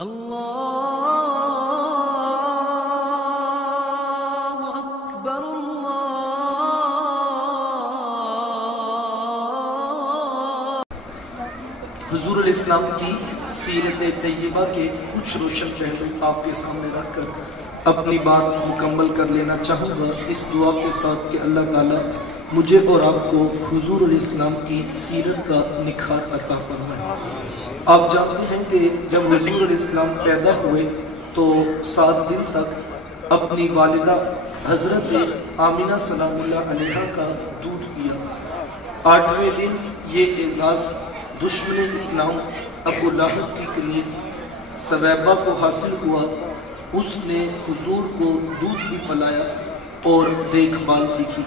اللہ اکبر اللہ۔ حضور علیہ السلام کی سیرت طیبہ کے کچھ روشن پہلو آپ کے سامنے رکھ کر اپنی بات مکمل کر لینا چاہوں گا، اس دعا کے ساتھ کہ اللہ تعالیٰ مجھے اور آپ کو حضور علیہ السلام کی سیرت کا نکھار عطا فرمائے۔ آپ جانتے ہیں کہ جب حضور علیہ السلام پیدا ہوئے تو 7 دن تک اپنی والدہ حضرت آمینہ سلام اللہ علیہا کا دودھ پیا۔ 8ویں دن یہ اعزاز دشمن اسلام ابو لہب کی کنیز ثویبہ کو حاصل ہوا۔ اس نے حضور کو دودھ بھی پلایا اور دیکھ بھال بھی کی۔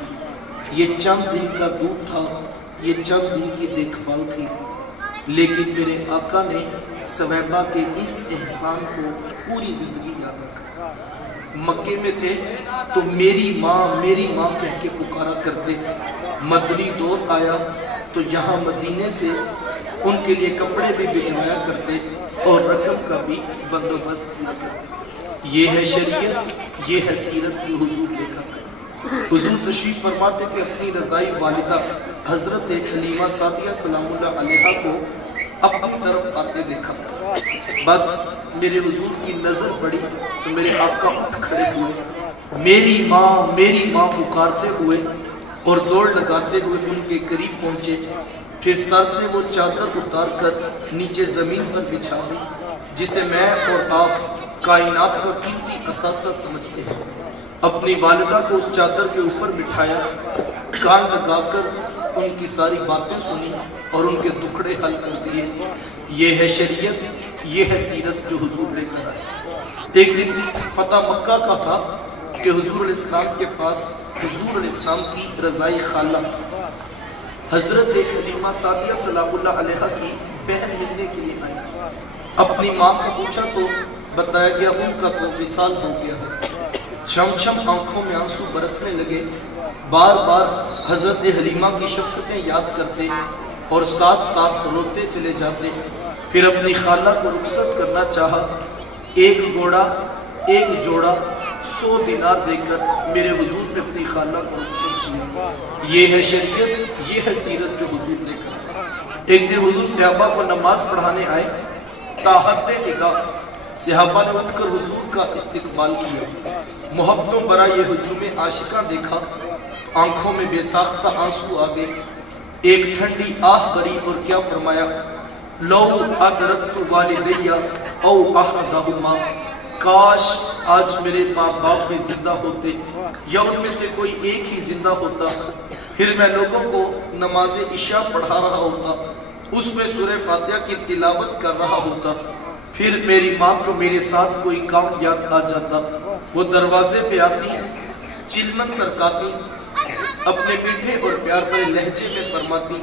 یہ چند دن کا دودھ تھا، یہ چند دن کی دیکھ بھال تھی، لیکن میرے آقا نے ثویبہ کے اس احسان کو پوری زندگی یاد رکھا۔ مکے میں تھے تو میری ماں کہہ کے پکارا کرتے۔ مدنی دور آیا تو یہاں مدینے سے ان کے لیے کپڑے بھی بھجوایا کرتے اور رقم کا بھی بندوبست کیا کرتے۔ یہ ہے شریعت، یہ ہے سیرت جو حضور لے کر آئے۔ حضور تشریف فرماتے کہ اپنی رضائی والدہ حضرت حلیمہ سعدیہ سلام اللہ علیہا کو اپنی طرف آتے دیکھا۔ بس میرے حضور کی نظر پڑی تو میرے آقا اٹھ کھڑے ہوئے، میری ماں پکارتے ہوئے اور دوڑ لگاتے ہوئے ان کے قریب پہنچے۔ پھر سر سے وہ چادر اتار کر نیچے زمین پر بچھا دی، جسے میں اور آپ کائنات کا قیمتی اثاثہ سمجھتے ہیں۔ اپنی والدہ کو اس چادر کے اوپر بٹھایا، کان لگا کر ان کی ساری باتیں سنی اور ان کے دکھڑے حل کر دیے۔ یہ ہے شریعت، یہ ہے سیرت جو حضور لے کر آئے۔ ایک دن فتح مکہ کا تھا کہ حضور علیہ السلام کے پاس حضور علیہ السلام کی رضائی خالہ حضرت حلیمہ سعدیہ سلام اللہ علیہا کی بہن ملنے کے لیے آئی۔ اپنی ماں کو پوچھا تو بتایا گیا ان کا تو وصال ہو گیا ہے۔ چھم چھم آنکھوں میں آنسو برسنے لگے، بار بار حضرت حلیمہ کی شفقتیں یاد کرتے اور ساتھ ساتھ روتے چلے جاتے۔ پھر اپنی خالہ کو رخصت کرنا چاہا۔ ایک گھوڑا ایک جوڑا 100 دینار دے کر میرے حضور نے اپنی خالہ کو رخصت کیا۔ یہ ہے شریعت، یہ ہے سیرت جو حضور دے کر۔ ایک دن حضور صحابہ کو نماز پڑھانے آئے، تاحد نگاہ صحابہ نے اٹھ کر حضور کا استقبال کیا۔ محبتوں برا یہ ہجوم عاشقاں دیکھا، آنکھوں میں بے ساختہ آنسو آگے، ایک ٹھنڈی آہ بری اور کیا فرمایا، لو ادرکت والدیا او احدہما، کاش آج میرے ماں باپ بھی زندہ ہوتے یا ان میں سے کوئی ایک ہی زندہ ہوتا، پھر میں لوگوں کو نماز عشاء پڑھا رہا ہوتا، اس میں سورہ فاتحہ کی تلاوت کر رہا ہوتا، پھر میری ماں کو میرے ساتھ کوئی کام یاد آ جاتا، وہ دروازے پہ آتی، چلمن سرکاتی، اپنے میٹھے اور پیار بھرے لہجے میں فرماتی،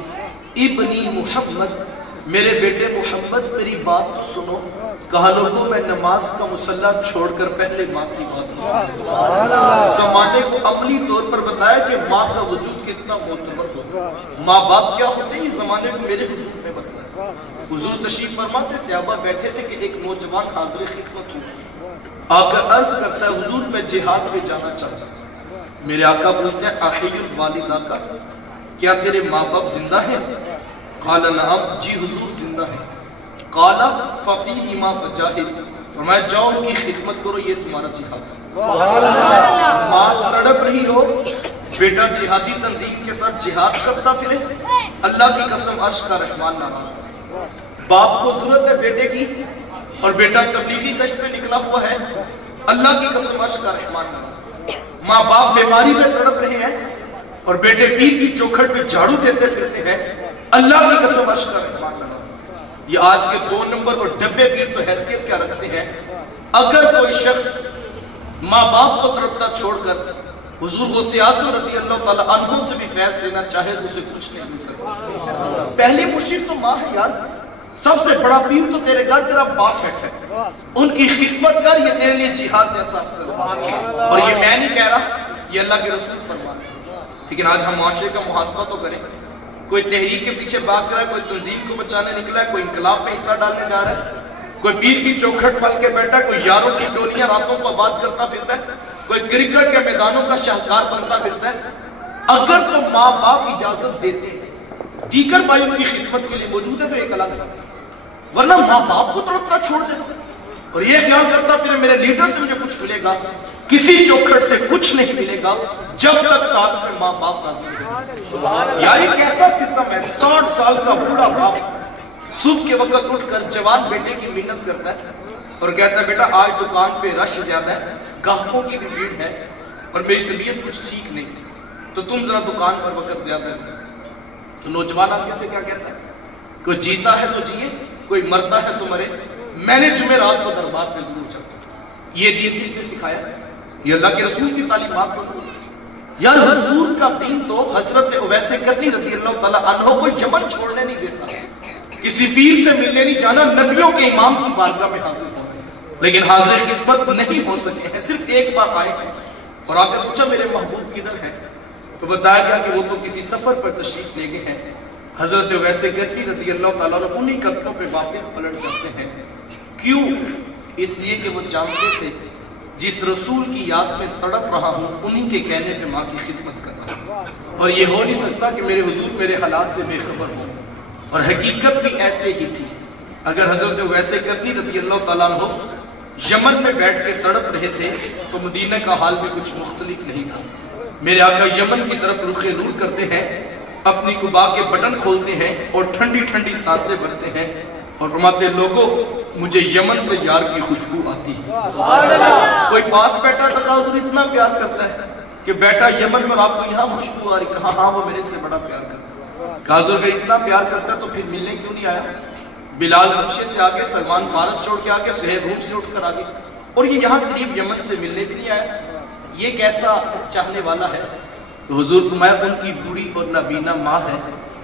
ابنی محمد، میرے بیٹے محمد میری بات تو سنو۔ کہا لوگوں میں نماز کا مصلی چھوڑ کر پہلے ماں کی بات زمانے کو عملی طور پر بتایا کہ ماں کا وجود کتنا معتبر ہوتا، ماں باپ کیا ہوتے ہیں، یہ زمانے کو میرے حضور میں بتایا۔ حضور تشریف فرماتے صحابہ بیٹھے تھے کہ ایک نوجوان حاضر خدمت ہو آ کر عرض کرتا ہے، حضور میں جہاد پہ جانا چاہتا ہوں۔ میرے آقا پوچھتے ہیں، احی الوالدہ کا، کیا تیرے ماں باپ زندہ ہیں؟ قال نعم، جی حضور زندہ ہیں۔ قال ففیہما فجاہد، فرمایا جاؤ ان کی خدمت کرو، یہ تمہارا جہاد ہے۔ ماں تڑپ رہی ہو، بیٹا جہادی تنظیم کے ساتھ جہاد کرتا پھرے، اللہ کی قسم عرش کا رحمان ناراض ہے۔ باپ کو ضرورت ہے بیٹے کی اور بیٹا تبلیغی کشت میں نکلا ہوا ہے، اللہ کی قسم عرش کا رحمان ناراض ہے۔ ماں باپ بیماری میں تڑپ رہے ہیں اور بیٹے پیر کی چوکھٹ پہ جھاڑو دیتے پھرتے ہیں، اللہ کی قسم عرش کا رحمان ناراض ہے۔ یہ آج کے 2 نمبر اور ڈبے پیر تو حیثیت کیا رکھتے ہیں؟ اگر کوئی شخص ماں باپ کو تڑپتا چھوڑ کر حضور غوث اعظم رضی اللہ تعالیٰ عنہ سے بھی فیض لینا چاہے تو اسے کچھ نہیں مل سکتا۔ پہلی مرشد تو ماں ہے یار، سب سے بڑا پیر تو تیرے گھر تیرا باپ بیٹھا ہے، ان کی خدمت کر، یہ تیرے لیے جہاد جیسا افضل ہے۔ اور یہ میں نہیں کہہ رہا، یہ اللہ کے رسول فرماتے ہیں۔ لیکن آج ہم معاشرے کا محاسبہ تو کریں، کوئی تحریک کے پیچھے بھاگ رہا ہے، کوئی تنظیم کو بچانے نکلا ہے، کوئی انقلاب میں حصہ ڈالنے جا رہا ہے، کوئی پیر کی چوکھٹ پھل کے بیٹھا، کوئی یاروں کی ٹولیاں راتوں کو آباد کرتا پھرتا ہے، کوئی کرکٹ کے میدانوں کا شاہکار بنتا پھرتا ہے۔ اگر تو ماں باپ اجازت دیتے ہیں، دیگر بھائی ان کی خدمت کے لیے موجود ہے تو ایک الگ ہے، ورنہ ماں باپ کو تڑپتا چھوڑ دیتا اور یہ خیال کرتا پھر میرے لیڈر سے مجھے کچھ ملے گا، کسی چوکھٹ سے کچھ نہیں ملے گا جب تک ساتھ میں ماں باپ راضی نہیں۔ یا یہ کیسا سسٹم ہے، 60 سال کا بوڑھا باپ صبح کے وقت اٹھ کر جوان بیٹے کی محنت کرتا ہے اور کہتا ہے بیٹا آج دکان پہ رش زیادہ ہے، گاہکوں کی بھی بھیڑ ہے اور میری طبیعت کچھ ٹھیک نہیں، تو تم ذرا دکان پر وقت زیادہ ہے۔ تو نوجوان آپ سے کیا کہتا ہے؟ کوئی جیتا ہے تو جیے، کوئی مرتا ہے تو مرے، میں نے جمعرات کو دربار پہ ضرور چلتا۔ یہ دین کس نے سکھایا؟ یہ اللہ کے رسول کی تعلیمات کو۔ یار حضور کا دین تو حضرت اویس کرنی رضی اللہ تعالیٰ عنہ کو یمن چھوڑنے نہیں دیتا، کسی پیر سے ملنے نہیں جانا، نبیوں کے امام کی بارگاہ میں حاضر ہونا، لیکن حاضر خدمت نہیں ہو سکے ہیں، صرف ایک بار آئے ہیں اور آ کر پوچھا میرے محبوب کدھر ہے؟ تو بتایا گیا کہ وہ تو کسی سفر پر تشریف لے گئے ہیں۔ حضرت اویس کرنی رضی اللہ تعالیٰ عنہ انہی قدموں پہ واپس پلٹ جاتے ہیں۔ کیوں؟ اس لیے کہ وہ جانتے تھے جس رسول کی یاد میں تڑپ رہا ہوں انہی کے کہنے پہ ماں کی خدمت کر رہا ہوں، اور یہ ہو نہیں سکتا کہ میرے حضور میرے حالات سے بے خبر ہوں، اور حقیقت بھی ایسے ہی تھی۔ اگر حضرت اویس کرنی رضی اللہ تعالیٰ عنہ یمن میں بیٹھ کے تڑپ رہے تھے تو مدینہ کا حال بھی کچھ مختلف نہیں تھا۔ میرے آقا یمن کی طرف رخ نور کرتے ہیں، اپنی قبا کے بٹن کھولتے ہیں اور ٹھنڈی ٹھنڈی سانسیں بھرتے ہیں اور فرماتے ہیں لوگوں مجھے یمن سے یار کی خوشبو آتی ہے۔ کوئی پاس بیٹھا تھا حضور اتنا پیار کرتا ہے کہ بیٹا یمن میں اور آپ کو یہاں خوشبو آ رہی، کہا ہاں وہ میرے سے بڑا پیار کرتا ہے۔ کہا حضور اگر اتنا پیار کرتا ہے تو پھر ملنے کیوں نہیں آیا؟ بلال حبشے سے آگے، سلمان فارس چھوڑ کے آگے، سہیب روم سے اٹھ کر آگے، اور یہ یہاں قریب یمن سے ملنے بھی نہیں آیا، یہ کیسا چاہنے والا ہے؟ تو حضور فرمایا ان کی بوڑھی اور نابینا ماں ہے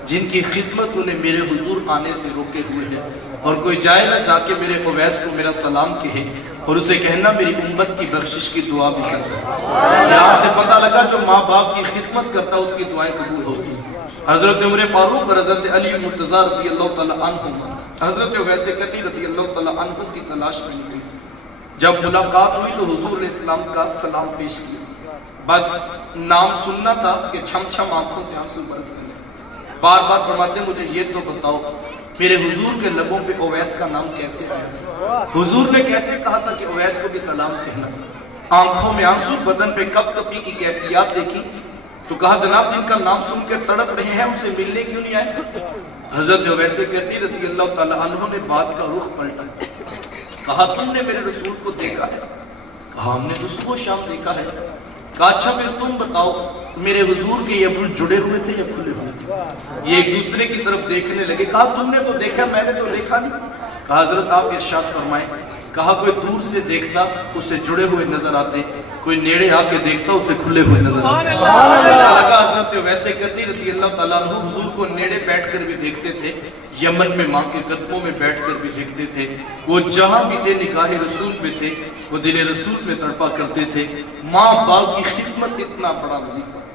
جن کی خدمت انہیں میرے حضور آنے سے روکے ہوئے ہے، اور کوئی جائے نہ جا کے میرے اویس کو میرا سلام کہے اور اسے کہنا میری امت کی بخشش کی دعا بھی کرتا۔ یہاں سے پتہ لگا جو ماں باپ کی خدمت کرتا اس کی دعائیں قبول ہوتی ہیں۔ حضرت عمر فاروق اور حضرت علی مرتضیٰ رضی اللہ تعالیٰ عنہ حضرت اویس کرنی رضی اللہ تعالیٰ عنہ کی تلاش میں نکلی۔ جب ملاقات ہوئی تو حضور علیہ السلام کا سلام پیش کیا، بس نام سننا تھا کہ چھم چھم آنکھوں سے آنسو برس گئے۔ بار بار فرماتے مجھے یہ تو بتاؤ میرے حضور کے لبوں پہ اویس کا نام کیسے آیا؟ حضور نے کیسے کہا تھا کہ اویس کو بھی سلام کہنا؟ آنکھوں میں آنسو، بدن پہ کپ کپی کی کیفیات دیکھی تو کہا جناب جن کا نام سن کے تڑپ رہے ہیں ان سے ملنے کیوں نہیں آئے؟ حضرت اویس کرنی رضی اللہ تعالیٰ عنہ نے بات کا رخ پلٹا، کہا تم نے میرے رسول کو دیکھا ہے؟ کہا ہم نے تو صبح شام دیکھا ہے۔ کہا اچھا پھر تم بتاؤ میرے حضور کے یہ ابرو جڑے ہوئے تھے یا کھلے ہوئے تھے؟ یہ ایک دوسرے کی طرف دیکھنے لگے۔ کہا تم نے تو دیکھا میں نے تو دیکھا نہیں۔ کہا حضرت آپ ارشاد فرمائیں۔ کہا کوئی دور سے دیکھتا اسے جڑے ہوئے نظر آتے، کوئی نیڑے آ کے دیکھتا اسے کھلے ہوئے نظر آتے۔ لگا حضرت اویس کرنی رضی اللہ تعالیٰ عنہ حضور کو نیڑے بیٹھ کر بھی دیکھتے تھے، یمن میں ماں کے قدموں میں بیٹھ کر بھی دیکھتے تھے، وہ جہاں بھی تھے نگاہ رسول پہ تھے، وہ دل رسول پہ تڑپا کرتے تھے۔ ماں باپ کی خدمت اتنا بڑا وظیفہ۔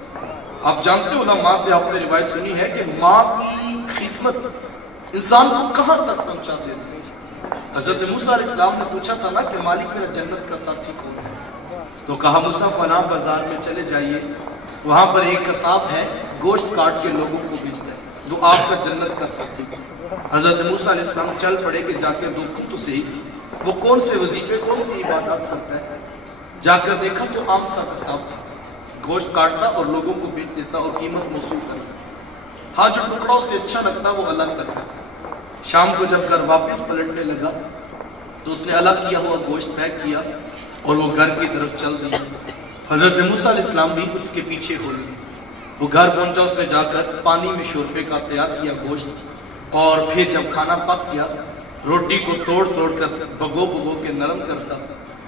آپ جانتے ہو علماء سے آپ نے روایت سنی ہے کہ ماں کی خدمت انسان کو کہاں تک پہنچا دیتی ہے۔ حضرت موسیٰ علیہ السلام نے پوچھا تھا نا کہ مالک میرا جنت کا ساتھی کون ہے؟ تو کہا موسیٰ فلاں بازار میں چلے جائیے، وہاں پر ایک قصاب ہے گوشت کاٹ کے لوگوں کو بیچتا ہے، وہ آپ کا جنت کا ساتھی ہے۔ حضرت موسیٰ علیہ السلام چل پڑے کہ جا کے دیکھوں تو صحیح وہ کون سے وظیفے کون سی عبادات کرتا ہے۔ جا کر دیکھا تو عام سا قصاب تھا، گوشت کاٹتا اور لوگوں کو بیچ دیتا اور قیمت موصول کرتا۔ ہاں جو ٹکڑوں سے اچھا لگتا وہ الگ کرتا۔ شام کو جب گھر واپس پلٹنے لگا تو اس نے الگ کیا ہوا گوشت پیک کیا اور وہ گھر کی طرف چل دیا۔ حضرت موسیٰ علیہ السلام بھی اس کے پیچھے ہو گئے۔ وہ گھر پہنچا، اس نے جا کر پانی میں شوربے کا تیار کیا گوشت، اور پھر جب کھانا پک گیا روٹی کو توڑ توڑ کر بھگو کے نرم کرتا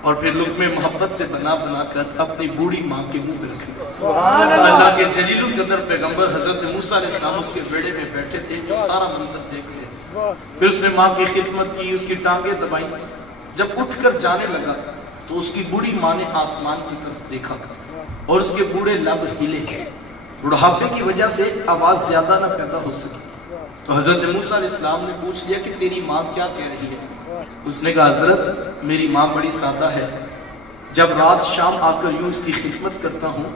اور پھر لقمے محبت سے بنا کر اپنی بوڑھی ماں کے منہ پہ رکھے۔ اللہ کے جلیل القدر پیغمبر حضرت موسیٰ علیہ السلام اس کے بیڑے میں بیٹھے تھے، جو سارا منظر دیکھ لے۔ پھر اس نے ماں کی خدمت کی، اس کی ٹانگیں دبائیں۔ جب اٹھ کر جانے لگا تو اس کی بوڑھی ماں نے آسمان کی طرف دیکھا اور اس کے بوڑھے لب ہلے، بڑھاپے کی وجہ سے آواز زیادہ نہ پیدا ہو سکی۔ تو حضرت موسیٰ علیہ السلام نے پوچھ لیا کہ تیری ماں کیا کہہ رہی ہے؟ اس نے کہا حضرت میری ماں بڑی سادہ ہے، جب رات شام آ کر یوں اس کی خدمت کرتا ہوں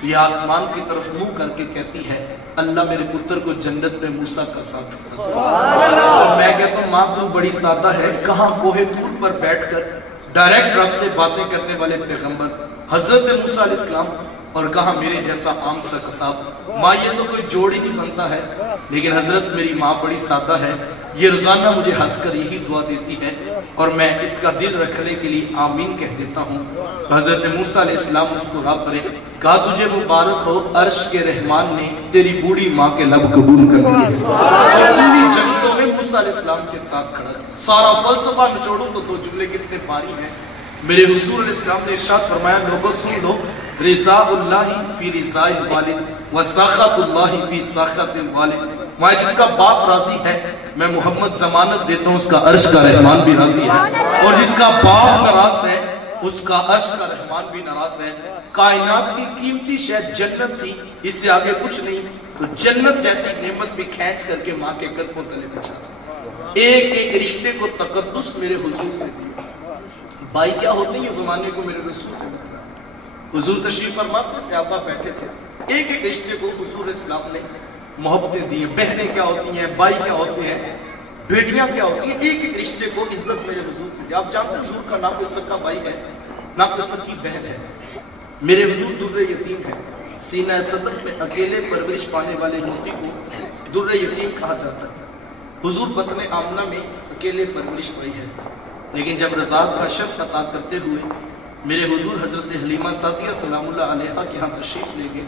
تو یہ آسمان کی طرف منہ کر کے کہتی ہے اللہ میرے پتر کو جنت میں موسیٰ کا ساتھ اور میں کہتا ہوں ماں تو بڑی سادہ ہے، کہاں کوہ طور پر بیٹھ کر ڈائریکٹ رب سے باتیں کرنے والے پیغمبر حضرت موسیٰ علیہ السلام، اور کہاں میرے جیسا عام سا قصاب۔ ماں یہ تو کوئی جوڑ ہی نہیں بنتا ہے، لیکن حضرت میری ماں بڑی سادہ ہے، یہ روزانہ مجھے ہنس کر یہی دعا دیتی ہے اور میں اس کا دل رکھنے کے لیے آمین کہہ دیتا ہوں۔ حضرت موسیٰ علیہ السلام اس کو رب پڑے کہا تجھے مبارک ہو، عرش کے رحمان نے تیری بوڑھی ماں کے لب قبول کر لیے اور پوری جنتوں میں موسیٰ علیہ السلام کے ساتھ کھڑا ہے۔ سارا فلسفہ نچوڑوں تو دو جملے کتنے بھاری ہیں۔ میرے حضور علیہ السلام نے ارشاد فرمایا لوگوں سن لو، رضا اللہ فی رضا الوالد و سخط اللہ فی سخط الوالد، میں جس کا باپ راضی ہے میں محمد ضمانت دیتا ہوں اس کا عرش کا رحمان بھی راضی ہے، اور جس کا باپ ناراض ہے اس کا عرش کا رحمان بھی ناراض ہے۔ کائنات کی قیمتی شاید جنت تھی، اس سے آگے کچھ نہیں، تو جنت جیسی نعمت بھی کھینچ کر کے ماں کے قدموں تلے بچا۔ ایک ایک رشتے کو تقدس میرے حضور نے دیا۔ بھائی کیا ہوتے ہیں یہ زمانے کو میرے رسول نے بتایا۔ حضور تشریف فرما کے صحابہ بیٹھے تھے، ایک ایک رشتے کو حضور اسلام نے محبتیں دی ہیں۔ بہنیں کیا ہوتی ہیں، بھائی کیا ہوتے ہیں، بیٹیاں کیا ہوتی ہیں، ایک ایک رشتے کو عزت میرے حضور نے دی۔ آپ جانتے ہیں حضور کا نہ کوئی سکا بھائی ہے نہ کوئی سکی بہن ہے، میرے حضور در یتیم ہے۔ سینہ صدر میں اکیلے پرورش پانے والے موتی کو در یتیم کہا جاتا ہے۔ حضور بطن آمنہ میں اکیلے پرورش پائی ہے، لیکن جب رضاعت کا شرط عطا کرتے ہوئے میرے حضور حضرت حلیمہ سعدیہ سلام اللہ علیہا کے ہاں تشریف لے گئے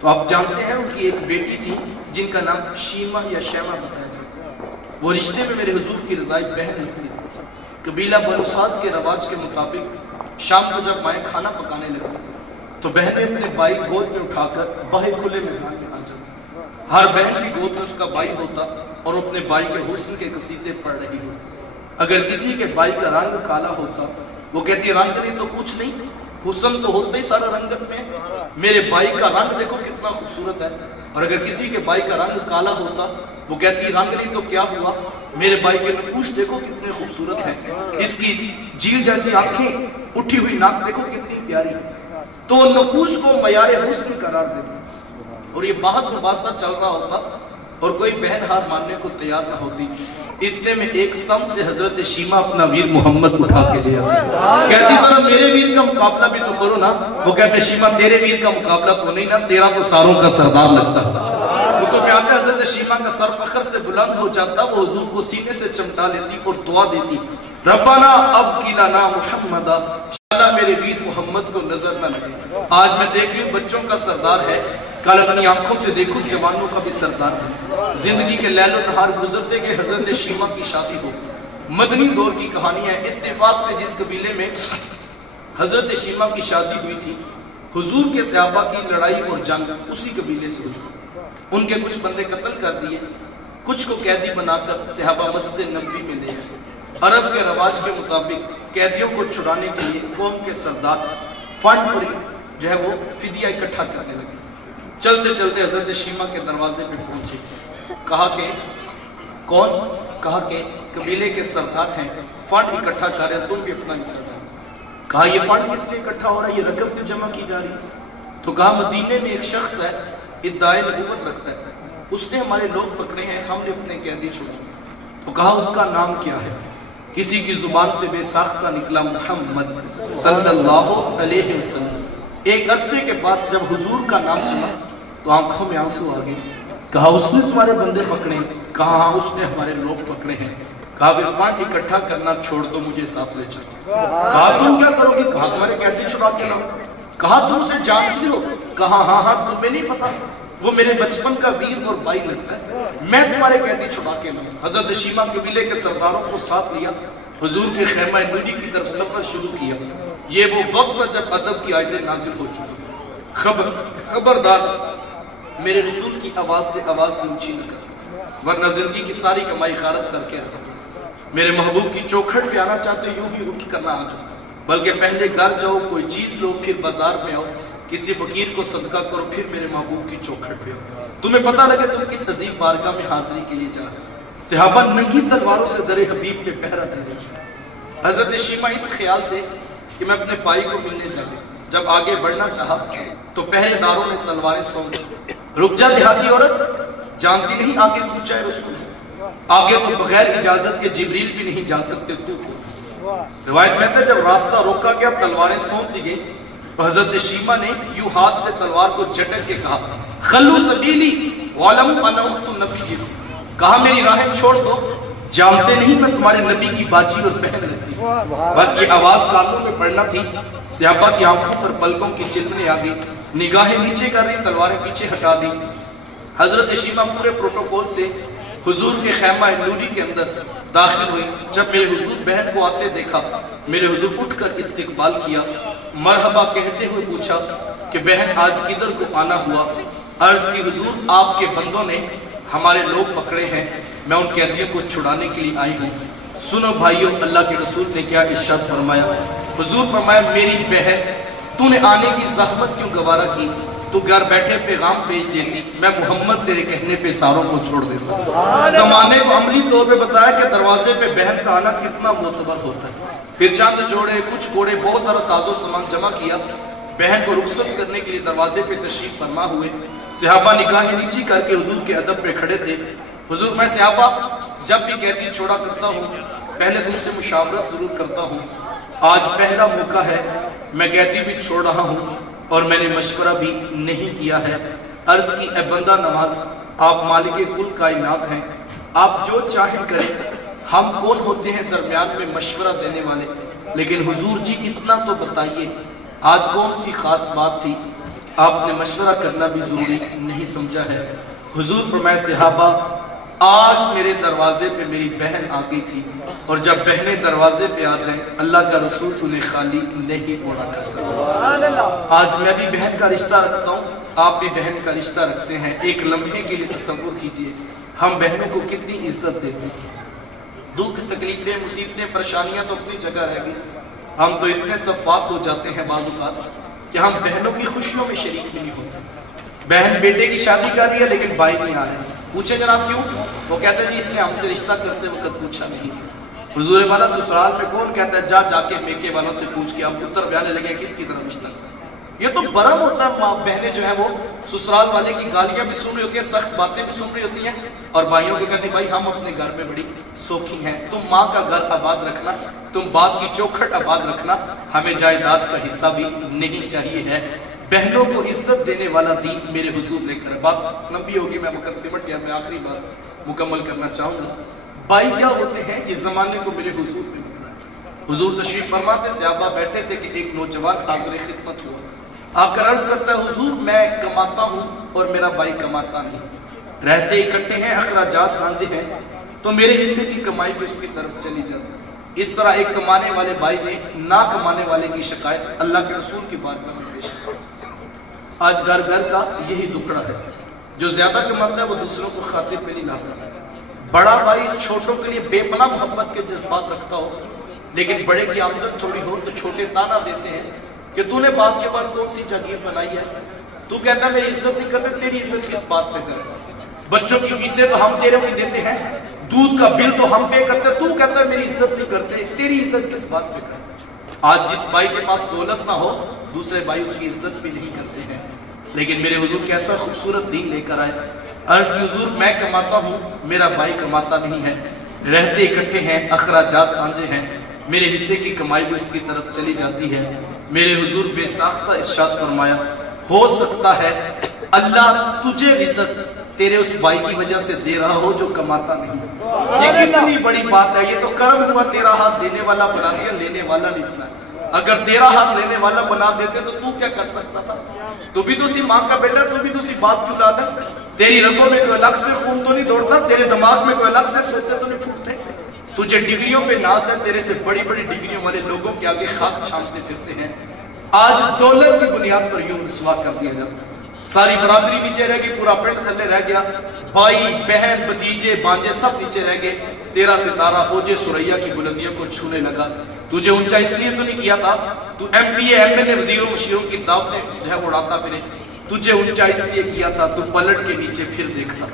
تو آپ جانتے ہیں ان کی ایک بیٹی تھی جن کا نام شیمہ یا شیمہ بتایا جاتا ہے۔ وہ رشتے میں میرے حضور کی رضائی بہن ہوتی تھی۔ قبیلہ بنو سعد کے رواج کے مطابق شام کو جب مائیں کھانا پکانے لگی تو بہنیں اپنے بھائی گود میں اٹھا کر باہر کھلے میدان میں آ جاتی۔ ہر بہن کی گود میں اس کا بھائی ہوتا اور اپنے بھائی کے حسن کے قصیدے پڑھ رہی ہوتی۔ اگر کسی کے بھائی کا رنگ کالا ہوتا وہ کہتی رنگ نہیں تو کچھ نہیں، حسن تو ہوتا ہی سارا رنگت میں، میرے بھائی کا رنگ دیکھو کتنا خوبصورت ہے۔ اور اگر کسی کے بھائی کا رنگ کالا ہوتا وہ کہتی رنگ نہیں تو کیا ہوا، میرے بھائی کے نقوش دیکھو کتنے خوبصورت ہیں، اس کی جیل جیسی آنکھیں، اٹھی ہوئی ناک دیکھو کتنی پیاری ہے۔ تو نقوش کو معیار حسن قرار دیتی اور یہ بحث مباحثہ چل رہا ہوتا اور کوئی بہن ہار ماننے کو تیار نہ ہوتی۔ اتنے میں ایک سم سے حضرت شیمہ اپنا ویر محمد اٹھا کے لیا، کہتی ذرا میرے ویر کا مقابلہ بھی تو کرو نا۔ وہ کہتے شیمہ تیرے ویر کا مقابلہ تو نہیں نا، تیرا تو ساروں کا سردار لگتا۔ وہ تو کہتے حضرت شیمہ کا سر فخر سے بلند ہو جاتا، وہ حضور کو سینے سے چمٹا لیتی اور دعا دیتی ربنا ابقی لنا محمدا، اللہ میرے ویر محمد کو نظر نہ لگے۔ آج میں دیکھ رہی ہوں بچوں کا سردار ہے، کل اپنی آنکھوں سے دیکھو جوانوں کا بھی سردار ہے۔ زندگی کے لیل و نہار گزرتے کہ حضرت شیمہ کی شادی ہو، مدنی دور کی کہانی ہے۔ اتفاق سے جس قبیلے میں حضرت شیمہ کی شادی ہوئی تھی، حضور کے صحابہ کی لڑائی اور جنگ اسی قبیلے سے ہوئی۔ ان کے کچھ بندے قتل کر دیے، کچھ کو قیدی بنا کر صحابہ مسجد نبوی میں لے گئے۔ عرب کے رواج کے مطابق قیدیوں کو چھڑانے کے لیے قوم کے سردار فنڈ اور جو ہے وہ فدیہ اکٹھا کرنے لگے۔ چلتے چلتے حضرت شیمہ کے دروازے پہ پہنچے، کہا کہ کون؟ کہا کہ قبیلے کے سردار ہیں، فنڈ اکٹھا کر رہے ہیں، تم بھی اپنا حصہ دو۔ کہا یہ فنڈ کس لیے اکٹھا ہو رہا ہے، یہ رقم کیوں جمع کی جا رہی ہے؟ تو کہا مدینے میں ایک شخص ہے ادعائے نبوت رکھتا ہے، اس نے ہمارے لوگ پکڑے ہیں، ہم نے اپنے قیدی چھوڑے۔ تو کہا اس کا نام کیا ہے؟ کسی کی زبان سے بے ساختہ نکلا محمد صلی اللہ علیہ وسلم۔ ایک عرصے کے بعد جب حضور کا نام سنا تو آنکھوں میں آنسو آ گئے۔ کہا اس نے تمہارے بندے پکڑے؟ کہا ہاں اس نے ہمارے لوگ پکڑے ہیں۔ کہا پھر فنڈ اکٹھا کرنا چھوڑ دو، مجھے ساتھ لے چلو۔ کہا تم کیا کرو گے؟ کہا تمہارے قیدی چھڑا کے لاؤ۔ کہا تم اسے جانتی ہو؟ کہا ہاں ہاں تمہیں نہیں پتا، وہ میرے بچپن کا ویر اور بھائی لگتا ہے، میں تمہارے قیدی چھڑا کے لاؤں۔ حضرت شیمہ قبیلے کے سرداروں کو ساتھ لیا، حضور کے خیمہ نوری کی طرف سفر شروع کیا۔ یہ وہ وقت تھا جب ادب کی آیتیں نازل ہو چکی۔ خبردار میرے رسول کی آواز سے آواز اونچی نہ کر، ورنہ زندگی کی ساری کمائی غارت کر کے رکھو۔ میرے محبوب کی چوکھٹ پہ آنا چاہتے یوں ہی اٹھ کر نہ آ جاؤ، بلکہ پہلے گھر جاؤ، کوئی چیز لو، پھر بازار میں آؤ، کسی فقیر کو صدقہ کرو، پھر میرے محبوب کی چوکھٹ پہ آؤ۔ تمہیں پتہ لگے تم کس عظیم بارگاہ میں حاضری کے لیے جا رہے ہو۔ صحابہ ننگی تلواروں سے در حبیب پہ پہرا دے رہے. حضرت شیمہ اس خیال سے کہ میں اپنے بھائی کو ملنے جاؤں، جب آگے بڑھنا چاہا تو پہرے داروں نے تلواریں سونپ دی. رک جا دیہاتی عورت، جانتی نہیں آگے پوچھا ہے رسول، آگے تو بغیر اجازت کے جبریل بھی نہیں جا سکتے تو. روایت میں ہے جب راستہ روکا گیا تلواریں سونپ دی گئی تو حضرت شیمہ نے یوں ہاتھ سے تلوار کو جھٹک کے کہا خلو سبیلی وعلموا انا اخت النبی، کہا میری راہیں چھوڑ دو، جانتے نہیں میں تمہارے نبی کی باجی اور بہن لگتی ہوں. بس یہ آواز کانوں میں پڑنا تھی. صحابہ کی آنکھوں پر پلکوں کی چلنے آ گئی، نگاہیں نیچے کر رہی، تلواریں پیچھے ہٹا دی. حضرت شیمہ پورے پروٹوکول سے حضور کے خیمہ نوری کے اندر داخل ہوئی. جب میرے حضور بہن کو آتے دیکھا، میرے حضور اٹھ کر استقبال کیا، مرحبا کہتے ہوئے پوچھا کہ بہن آج کدھر کو آنا ہوا؟ عرض کی حضور آپ کے بندوں نے ہمارے لوگ پکڑے ہیں، میں ان قیدیوں کو چھڑانے کے لیے آئی ہوں. سنو بھائیو، اللہ کے رسول نے کیا ارشاد فرمایا؟ حضور فرمایا میری بہن تو نے آنے کی زحمت کیوں گوارا کی؟ تو گھر بیٹھے پیغام بھیج دیتی، میں محمد تیرے کہنے پہ ساروں کو چھوڑ دیتا. زمانے کو عملی طور پہ بتایا کہ دروازے پہ بہن کا آنا کتنا معتبر ہوتا ہے. پھر چاند جوڑے، کچھ کوڑے، بہت سارا ساز و سامان جمع کیا، بہن کو رخصت کرنے کے لیے دروازے پہ تشریف فرما ہوئے. صحابہ نگاہیں نیچی کر کے حضور کے ادب پہ کھڑے تھے. حضور میں صحابہ جب بھی قیدی چھوڑا کرتا ہوں پہلے تم سے مشاورت ضرور کرتا ہوں. آج پہلا موقع ہے، میں قیدی بھی چھوڑ رہا ہوں اور میں نے مشورہ بھی نہیں کیا ہے. عرض کی اے بندہ نواز، آپ مالک کل کائنات ہیں، آپ جو چاہیں کریں. ہم کون ہوتے ہیں درمیان میں مشورہ دینے والے؟ لیکن حضور جی اتنا تو بتائیے، آج کون سی خاص بات تھی آپ نے مشورہ کرنا بھی ضروری نہیں سمجھا ہے؟ حضور فرمائے صحابہ آج میرے دروازے پہ میری بہن آ گئی تھی، اور جب بہنیں دروازے پہ آ جائیں اللہ کا رسول انہیں خالی نہیں چھوڑا کرتا. آج میں بھی بہن کا رشتہ رکھتا ہوں، آپ بھی بہن کا رشتہ رکھتے ہیں. ایک لمحے کے لیے تصور کیجئے ہم بہنوں کو کتنی عزت دیتے ہیں. دکھ، تکلیفیں، مصیبتیں، پریشانیاں تو اپنی جگہ رہ گئی. ہم تو اتنے صفاق ہو جاتے ہیں بعض اوقات کہ ہم بہنوں کی خوشیوں میں شریک بھی نہیں ہوتے. بہن بیٹے کی شادی کر رہی ہے لیکن بھائی نہیں آ رہے. پوچھے جناب کیوں؟ وہ کہتے ہیں جی اس نے ہم سے رشتہ کرتے وقت پوچھا نہیں. حضور والا سسرال میں کون کہتا ہے جا کے میکے والوں سے پوچھ کے اب پتر بیانے لگے کس کی طرح رشتہ. یہ تو برم ہوتا ہے. ماں بہنیں جو ہیں وہ سسرال والے کی گالیاں بھی سن رہی ہوتی ہیں، سخت باتیں بھی سن رہی ہوتی ہیں، اور بھائیوں کو کہتے ہیں بھائی ہم اپنے گھر میں بڑی سوکھی ہیں. تم ماں کا گھر آباد رکھنا، تم باپ کی چوکھٹ آباد رکھنا، ہمیں جائیداد کا حصہ بھی نہیں چاہیے ہے. بہنوں کو عزت دینے والا دین میرے حضور لے کر. بات لمبی ہوگی، میں وقت سمٹ گیا، میں آخری بات مکمل کرنا چاہوں گا. بھائی کیا ہوتے ہیں یہ زمانے کو میرے حضور نے بتایا. حضور تشریف فرماتے، صحابہ بیٹھے تھے کہ ایک نوجوان حاضر خدمت ہوا. آپ کا عرض کرتا ہے حضور میں کماتا ہوں اور میرا بھائی کماتا نہیں، رہتے اکٹھے ہیں، اخراجات سانجھے ہیں، تو میرے حصے کی کمائی بھی اس کی طرف چلی جاتی. اس طرح ایک کمانے والے بھائی نے نہ کمانے والے کی شکایت اللہ کے رسول کی بات میں پیش کی. آج گھر گھر کا یہی دکڑا ہے. جو زیادہ کماتا ہے وہ دوسروں کو خاطر پہ نہیں لاتا. بڑا بھائی چھوٹوں کے لیے بے پناہ محبت کے جذبات رکھتا ہو، لیکن بڑے کی آمدن تھوڑی ہو تو چھوٹے تانا دیتے ہیں کہ تو نے باپ کے بعد کون سی جاگیر بنائی ہے؟ تو کہتا ہے میری عزت نہیں کرتے، تیری عزت کس بات پہ کرے؟ بچوں کی فیسیں تو ہم تیرے کو دیتے ہیں، دودھ کا بل تو ہم پے کرتے، تو کہتا ہے میری عزت نہیں کرتے، تیری عزت کس بات پہ کرے؟ آج جس بھائی کے پاس دولت نہ ہو دوسرے بھائی اس کی عزت بھی نہیں کرتے ہیں. لیکن میرے حضور کیسا خوبصورت دین لے کر آئے. عرض کی حضور میں کماتا ہوں، میرا بھائی کماتا نہیں ہے، رہتے اکٹھے ہیں، اخراجات سانجھے ہیں، میرے حصے کی کمائی بھی اس کی طرف چلی جاتی ہے. میرے حضور بے ساختہ ارشاد فرمایا ہو سکتا ہے اللہ تجھے عزت تیرے اس بھائی کی وجہ سے دے رہا ہو جو کماتا نہیں. یہ کتنی بڑی بات ہے. یہ تو کرم ہوا تیرا ہاتھ دینے والا بنا دیا، لینے والا نہیں بنا. اگر تیرا ہاتھ لینے والا بنا دیتے تو کیا کر سکتا تھا؟ تو بھی تو سی ماں کا بیٹا، تو بھی تو سی باپ کیوں لاتا؟ تیری رگوں میں کوئی الگ سے خون تو نہیں دوڑتا، تیرے دماغ میں کوئی الگ سے سوچتے تو نہیں پھوٹتے. تجھے ڈگریوں پہ ناز ہے، تیرے سے بڑی بڑی ڈگریوں والے لوگوں کے آگے خاک چھانٹتے پھرتے ہیں. آج دولت کی بنیاد پر یوں رسوا کر دیا جاتا ہے. ساری برادری نیچے رہ گئی، پورا پنڈ تھلے رہ گیا، بھائی بہن بھتیجے بانجے سب نیچے رہ گئے. تیرا ستارہ اوجے سریا کی بلندیوں کو چھونے لگا. تجھے اونچا اس لیے تو نہیں کیا تھا تو M P A M L A وزیروں مشیروں کی دعوتیں جو ہے اڑاتا پھرے. تجھے اونچا اس لیے کیا تھا تو پلٹ کے نیچے پھر دیکھتا.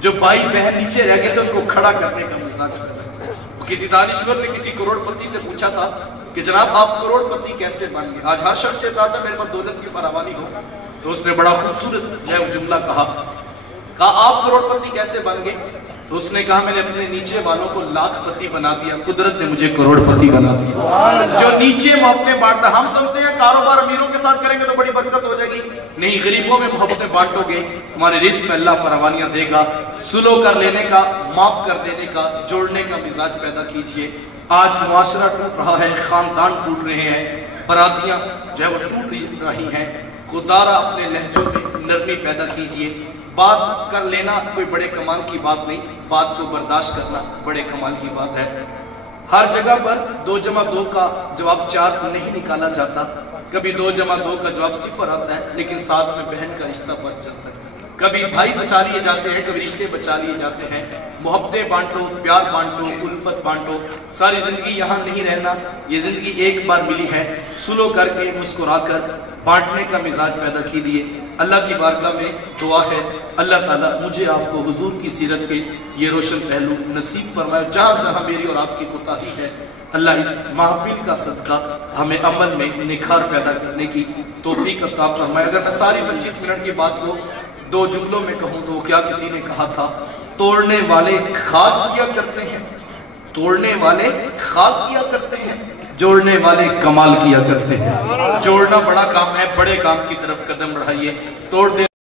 جو بھائی بہن نیچے رہ گئے تھے ان کو کھڑا کرنے کا مزاج ہے۔ کسی دانشور نے کسی کروڑ پتی سے پوچھا تھا کہ جناب آپ کروڑ پتی کیسے بن گئے؟ آج ہر شخص سے چاہتا میرے پاس دولت کی فراوانی ہو، تو اس نے بڑا خوبصورت جملہ کہا آپ کروڑ پتی کیسے بن گئے؟ تو اس نے کہا میں نے اپنے نیچے والوں کو لاکھ پتی بنا دیا، قدرت نے مجھے کروڑ پتی بنا دیا۔ جو نیچے محبتیں بانٹتا، ہم سمجھتے ہیں کاروبار امیروں کے ساتھ کریں گے تو بڑی برکت ہو جائے گی، نہیں، غریبوں میں محبتیں بانٹو گے تمہارے رزق میں اللہ فراوانیاں دے گا۔ سلو کر لینے کا، معاف کر دینے کا، جوڑنے کا مزاج پیدا کیجئے۔ آج معاشرہ ٹوٹ رہا ہے، خاندان ٹوٹ رہے ہیں، برادریاں جو ہے وہ ٹوٹ رہی ہیں، خدارہ اپنے لہجوں میں نرمی پیدا کیجئے۔ بات کر لینا کوئی بڑے کمال کی بات نہیں، بات کو برداشت کرنا بڑے کمال کی بات ہے۔ ہر جگہ پر 2 جمع 2 کا جواب 4 نہیں نکالا جاتا، کبھی 2 جمع 2 کا جواب 0 آتا ہے، لیکن ساتھ میں بہن کا رشتہ بچ جاتا ہے۔ کبھی بھائی بچا لیے جاتے ہیں، کبھی رشتے بچا لیے جاتے ہیں۔ محبتیں بانٹو، پیار بانٹو، الفت بانٹو۔ ساری زندگی یہاں نہیں رہنا، یہ زندگی ایک بار ملی ہے، سلو کر کے مسکرا کر بانٹنے کا مزاج پیدا کیجیے۔ اللہ کی بارگاہ میں دعا ہے اللہ تعالیٰ مجھے آپ کو حضور کی سیرت کے یہ روشن پہلو نصیب فرمائے۔ جہاں جہاں میری اور آپ کی کوتاہی ہے اللہ اس محفل کا صدقہ ہمیں عمل میں نکھار پیدا کرنے کی توفیق عطا فرمائے۔ اگر میں ساری 25 منٹ کی بات کو 2 جملوں میں کہوں تو کیا کسی نے کہا تھا، توڑنے والے خاک کیا کرتے ہیں، توڑنے والے خاک کیا کرتے ہیں، جوڑنے والے کمال کیا کرتے ہیں۔ جوڑنا بڑا کام ہے، بڑے کام کی طرف قدم بڑھائیے، توڑ دے